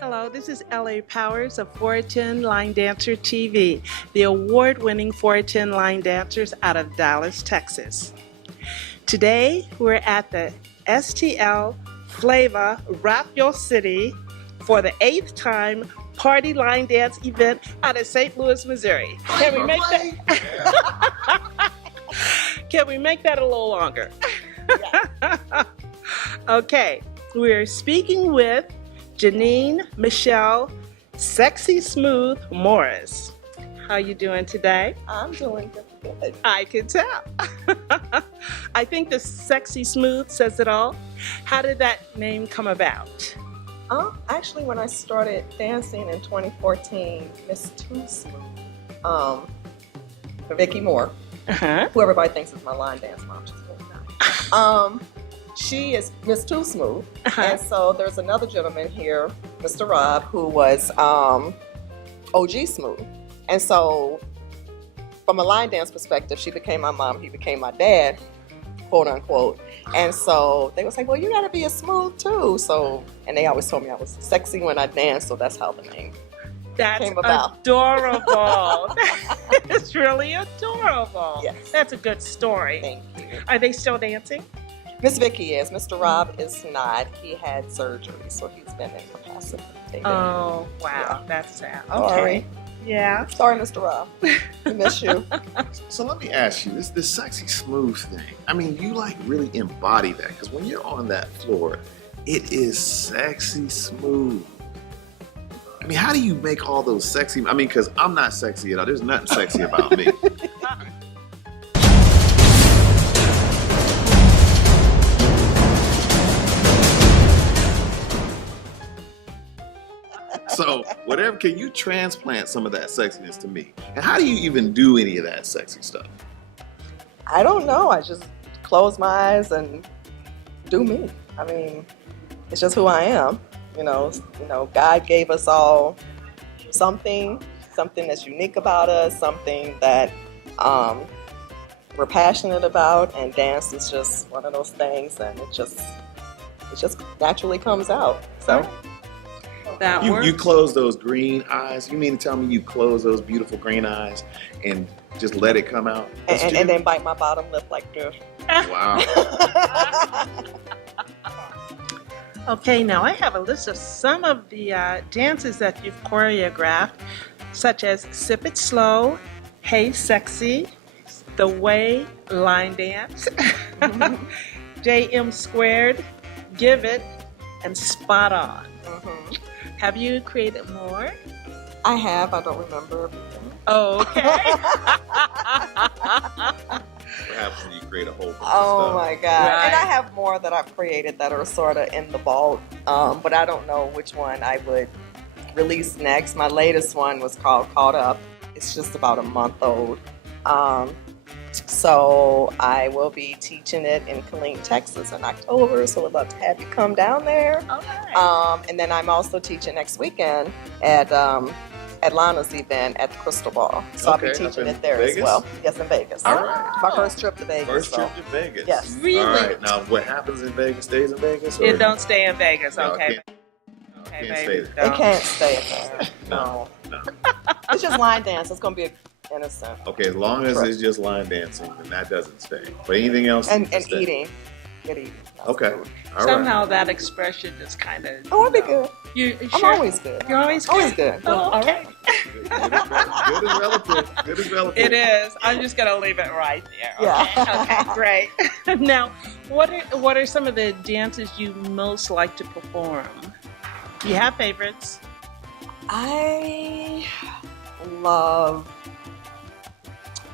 Hello, this is L.A. Powers of 410 Line Dancer TV, the award-winning 410 line dancers out of Dallas, Texas. Today, we're at the STL Flava Rap Your City for the 8th time party line dance event out of St. Louis, Missouri. Can we make that? Can we make that a little longer? Yeah. Okay, we're speaking with Janean Michelle Sexy Smooth Morris. How you doing today? I'm doing good. I can tell. I think the Sexy Smooth says it all. How did that name come about? Actually, when I started dancing in 2014, Miss Too Smooth, Vicky Moore, who everybody thinks is my line dance mom, she's really not. She is Miss Too Smooth, and so there's another gentleman here, Mr. Rob, who was OG Smooth. And so from a line dance perspective, she became my mom, he became my dad, quote unquote. And so they was like, well, you gotta be a smooth too. So, and they always told me I was sexy when I danced, so that's how the name came about. Adorable. It's really adorable. Yes. That's a good story. Thank you. Are they still dancing? Miss Vicky is. Mr. Rob is not. He had surgery, so he's been incapacitated. Oh, wow. Yeah. That's sad. Okay. Sorry. Yeah. Sorry, Mr. Rob. We miss you. So let me ask you, this sexy smooth thing, I mean, you like really embody that, because when you're on that floor, it is sexy smooth. I mean, how do you make all those sexy, I mean, because I'm not sexy at all. There's nothing sexy about me. So, whatever, can you transplant some of that sexiness to me? And how do you even do any of that sexy stuff? I don't know. I just close my eyes and do me. I mean, it's just who I am. You know, God gave us all something that's unique about us, something that we're passionate about, and dance is just one of those things, and it just naturally comes out. So. You close those green eyes? You mean to tell me you close those beautiful green eyes and just let it come out? And then bite my bottom lip like this. Wow. Okay, now I have a list of some of the dances that you've choreographed, such as Sip It Slow, Hey Sexy, The Way Line Dance, JM Squared, Give It, and Spot On. Have you created more? I have. I don't remember everything. Oh, okay. What happens when you create a whole bunch of Oh stuff? my God. Right. And I have more that I've created that are sort of in the vault, but I don't know which one I would release next. My latest one was called Caught Up. It's just about a month old. So I will be teaching it in Killeen, Texas in October, so we'd love to have you come down there. All right. And then I'm also teaching next weekend at Lana's event at the Crystal Ball. So I'll be teaching it there Vegas? as well. Yes, in Vegas. All right. My first trip to Vegas. First so. trip to Vegas. Yes. Really? All right. Now, what happens in Vegas stays in Vegas? Or? It don't stay in Vegas, No, okay? can't Okay, stay baby. there. It can't stay there. No. It's just line dance. It's going to be innocent. Okay, as long as it's just line dancing, then that doesn't stay. But anything else? And can stay. eating. Good eating. That's Okay. good. All Somehow that expression just kind of. Oh, I'll be good. You I'm sure? always good. You're always good. Always good. Oh, okay. Good is relative. Good is relative. It is. I'm just gonna leave it right there. Okay. Yeah. Okay. Great. Now, what are some of the dances you most like to perform? Do you have favorites? I love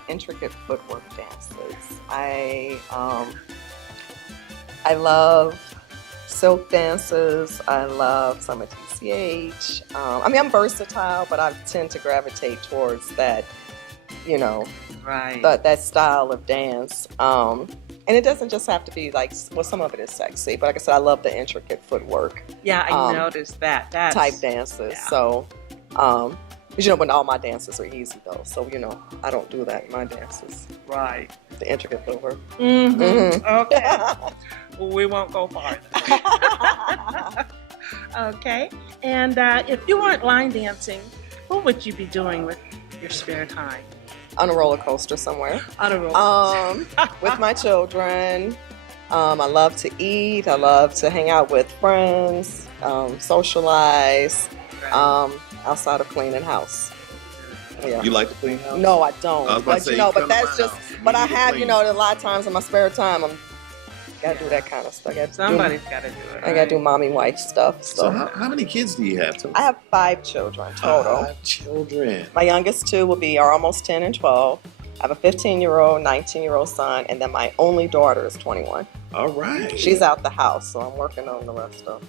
intricate footwork dances. I love silk dances. I love some of TCH. I mean, I'm versatile, but I tend to gravitate towards that, Right. that style of dance. And it doesn't just have to be like, well, some of it is sexy, but like I said, I love the intricate footwork Yeah, I noticed that. That's type dances. yeah. So, when all my dances are easy though. So, I don't do that in my dances. right. The intricate footwork. Mm-hmm. Okay. We won't go farther. Okay. And if you weren't line dancing, what would you be doing with your spare time? On a roller coaster somewhere. On a roller With my children. I love to eat. I love to hang out with friends, socialize, outside of cleaning house. Yeah. You like to clean house? No, I don't. I was about to say, but that's just. But I have, clean. a lot of times in my spare time, I'm gotta do that kind of stuff. Somebody's got to do it. I gotta do mommy wife stuff. So how many kids do you have? Too? I have 5 children total. 5 children. My youngest 2 are almost 10 and 12. I have a 15-year-old, 19-year-old son, and then my only daughter is 21. All right. She's out the house, so I'm working on the rest of them.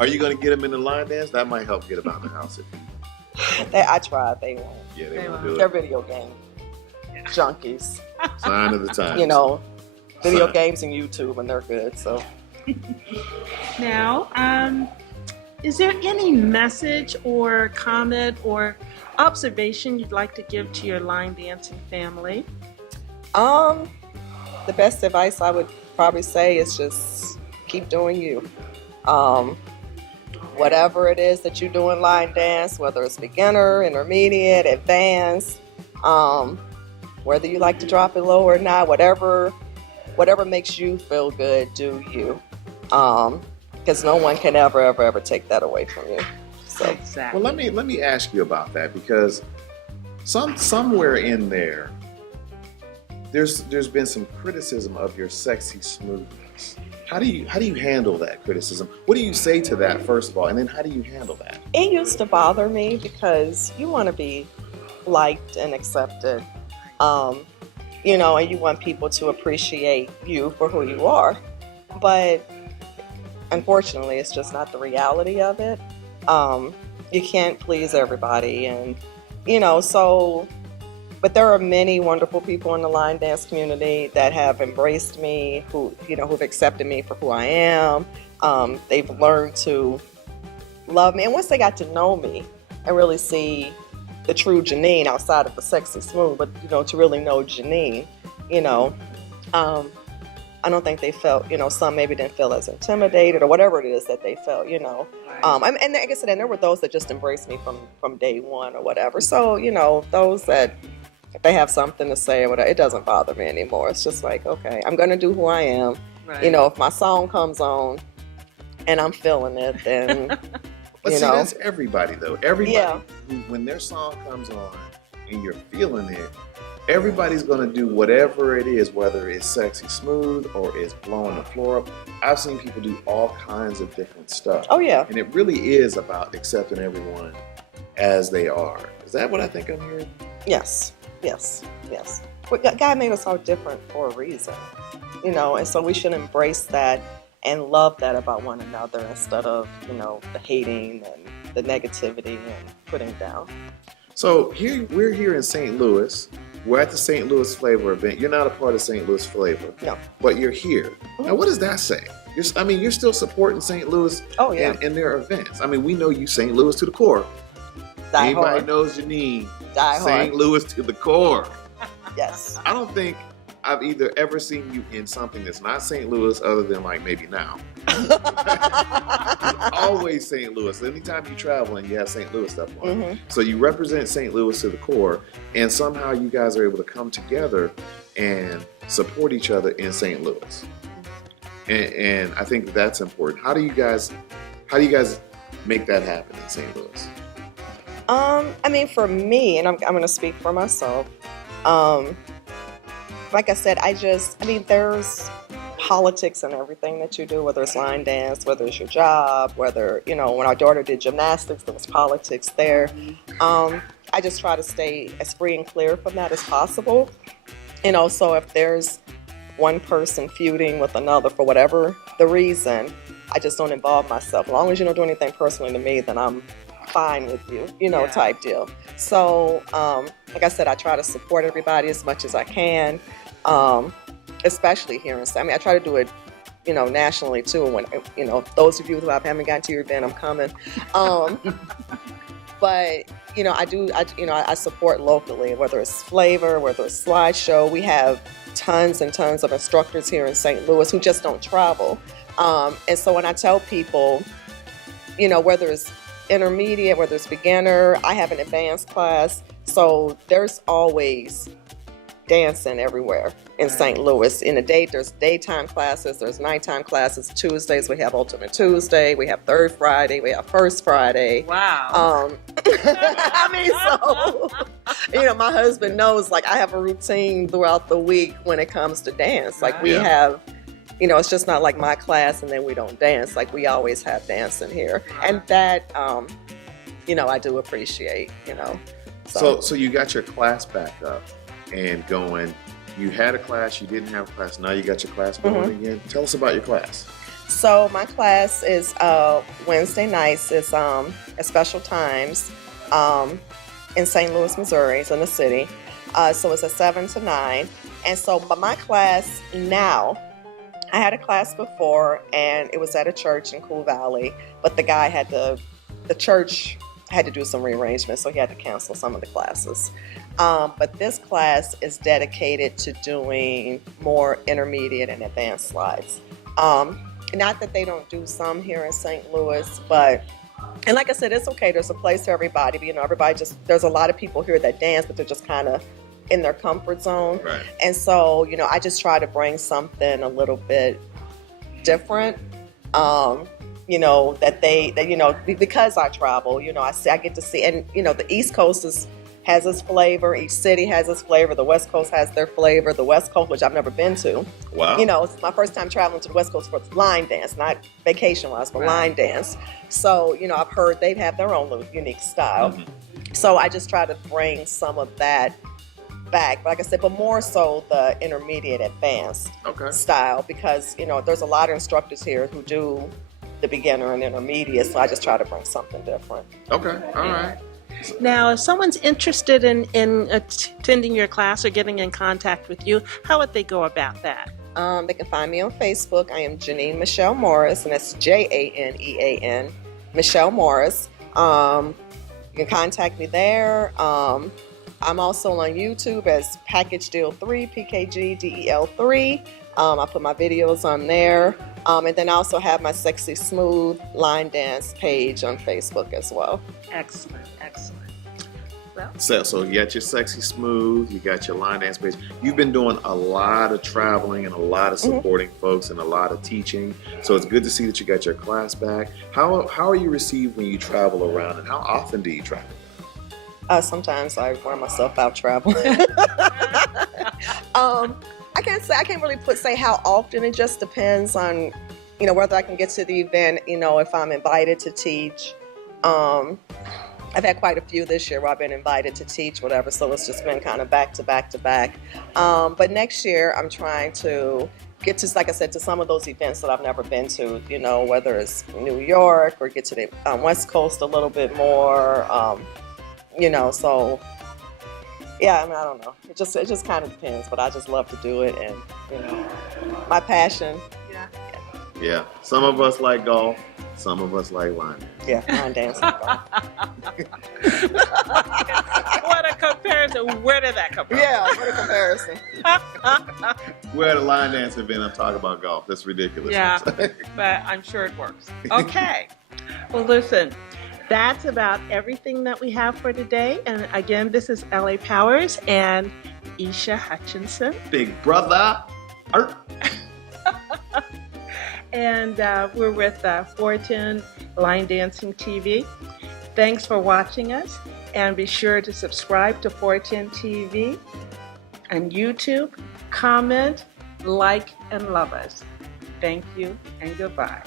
Are you going to get them in the line dance? That might help get them out of the house. I tried. They won't. Yeah, they won't do They're it. video game junkies. Sign of the times. Video Sign. games and YouTube, and they're good. So Now, is there any message or comment or observation you'd like to give to your line dancing family? the best advice I would probably say is just keep doing you. Whatever it is that you do in line dance, whether it's beginner, intermediate, advanced, whether you like to drop it low or not, whatever makes you feel good, do you. Because no one can ever take that away from you. So. Exactly. Well, let me ask you about that, because somewhere in there, there's been some criticism of your sexy smoothness. How do you handle that criticism? What do you say to that, first of all, and then how do you handle that? It used to bother me because you want to be liked and accepted, and you want people to appreciate you for who you are. But unfortunately, it's just not the reality of it. You can't please everybody, and but there are many wonderful people in the line dance community that have embraced me, who've accepted me for who I am. They've learned to love me, and once they got to know me and really see the true Janine outside of the sexy smooth, but to really know Janine, I don't think they felt, some maybe didn't feel as intimidated or whatever it is that they felt, and like I said, and there were those that just embraced me from day one or whatever. So, those that, if they have something to say or whatever, it doesn't bother me anymore. It's just like, okay, I'm going to do who I am. Right. If my song comes on and I'm feeling it, then, But see, that's everybody, though. Everybody, Yeah. when their song comes on and you're feeling it, everybody's going to do whatever it is, whether it's sexy smooth or it's blowing the floor up. I've seen people do all kinds of different stuff. Oh, yeah. And it really is about accepting everyone as they are. Is that what I think I'm hearing? Yes. But God made us all different for a reason, and so we should embrace that and love that about one another instead of, the hating and the negativity and putting down. So we're here in St. Louis. We're at the St. Louis Flavor event. You're not a part of St. Louis Flavor. No. But you're here. Mm-hmm. Now, what does that say? You're still supporting St. Louis Oh, yeah. and their events. We know you St. Louis to the core. Die Anybody hard. knows Janine, Die St. hard. Louis to the core. Yes. I don't think I've either ever seen you in something that's not St. Louis other than maybe now. Always St. Louis. Anytime you travel and you have St. Louis stuff on. Mm-hmm. So you represent St. Louis to the core, and somehow you guys are able to come together and support each other in St. Louis. And I think that's important. How do you guys make that happen in St. Louis? For me, and I'm going to speak for myself, like I said, there's politics and everything that you do, whether it's line dance, whether it's your job, whether, when our daughter did gymnastics, there was politics there. I just try to stay as free and clear from that as possible. So if there's one person feuding with another for whatever the reason, I just don't involve myself. As long as you don't do anything personally to me, then I'm fine with you, Yeah. type deal. So, like I said, I try to support everybody as much as I can, especially here in I try to do it, nationally too. When, those of you who I haven't gotten to your event, I'm coming. But I support locally, whether it's Flavor, whether it's Slideshow. We have tons and tons of instructors here in St. Louis who just don't travel. And so when I tell people, whether it's intermediate, whether it's beginner, I have an advanced class. So there's always dancing everywhere in St. Louis. In the day, there's daytime classes, there's nighttime classes. Tuesdays, we have Ultimate Tuesday, we have Third Friday, we have First Friday. Wow. I mean, so, my husband knows, like, I have a routine throughout the week when it comes to dance. Like, we have, it's just not like my class and then we don't dance. Like, we always have dancing here. And that, I do appreciate, So you got your class back up and going. You had a class, you didn't have a class, now you got your class going again. Tell us about your class. So my class is Wednesday nights. It's at special times in St. Louis, Missouri. It's in the city. So it's a 7 to 9. And so my class now, I had a class before and it was at a church in Cool Valley, but the church had to do some rearrangement, so he had to cancel some of the classes. But this class is dedicated to doing more intermediate and advanced slides. Not that they don't do some here in St. Louis, and like I said, it's okay. There's a place for everybody. But, there's a lot of people here that dance, but they're just kind of in their comfort zone. Right. And so, I just try to bring something a little bit different. Because I travel, I get to see, and the East Coast has its flavor, each city has its flavor, the West Coast has their flavor, the West Coast, which I've never been to. Wow. It's my first time traveling to the West Coast for line dance, not vacation-wise, but line dance. So, I've heard they have their own little unique style. So I just try to bring some of that back, like I said, but more so the intermediate advanced style, because, there's a lot of instructors here who do the beginner and intermediate, so I just try to bring something different. Okay, all right. Now, if someone's interested in attending your class or getting in contact with you, how would they go about that? They can find me on Facebook. I am Janean Michelle Morris, and that's Janean Michelle Morris. You can contact me there. I'm also on YouTube as Package Deal 3, PKGDEL3. I put my videos on there. And then I also have my Sexy Smooth line dance page on Facebook as well. Excellent, excellent. Well, So you got your Sexy Smooth, you got your line dance page. You've been doing a lot of traveling and a lot of supporting folks and a lot of teaching. So it's good to see that you got your class back. How are you received when you travel around, and how often do you travel? Sometimes I wear myself out traveling. I can't really say how often. It just depends on, whether I can get to the event, if I'm invited to teach. I've had quite a few this year where I've been invited to teach, whatever, so it's just been kind of back to back to back. But next year I'm trying to get to, like I said, to some of those events that I've never been to, whether it's New York or get to the West Coast a little bit more, so yeah, I don't know. It just kind of depends, but I just love to do it, and my passion. Yeah. Some of us like golf. Some of us like line dance. Yeah, line dancing. what a comparison! Where did that come from? Yeah, what a comparison. We're at a line dance event. I'm talking about golf. That's ridiculous. Yeah, but I'm sure it works. Okay. Well, listen. That's about everything that we have for today. And again, this is L.A. Powers and Isha Hutchinson. Big brother. Art. And we're with 410 Line Dancing TV. Thanks for watching us. And be sure to subscribe to 410 TV on YouTube. Comment, like, and love us. Thank you and goodbye.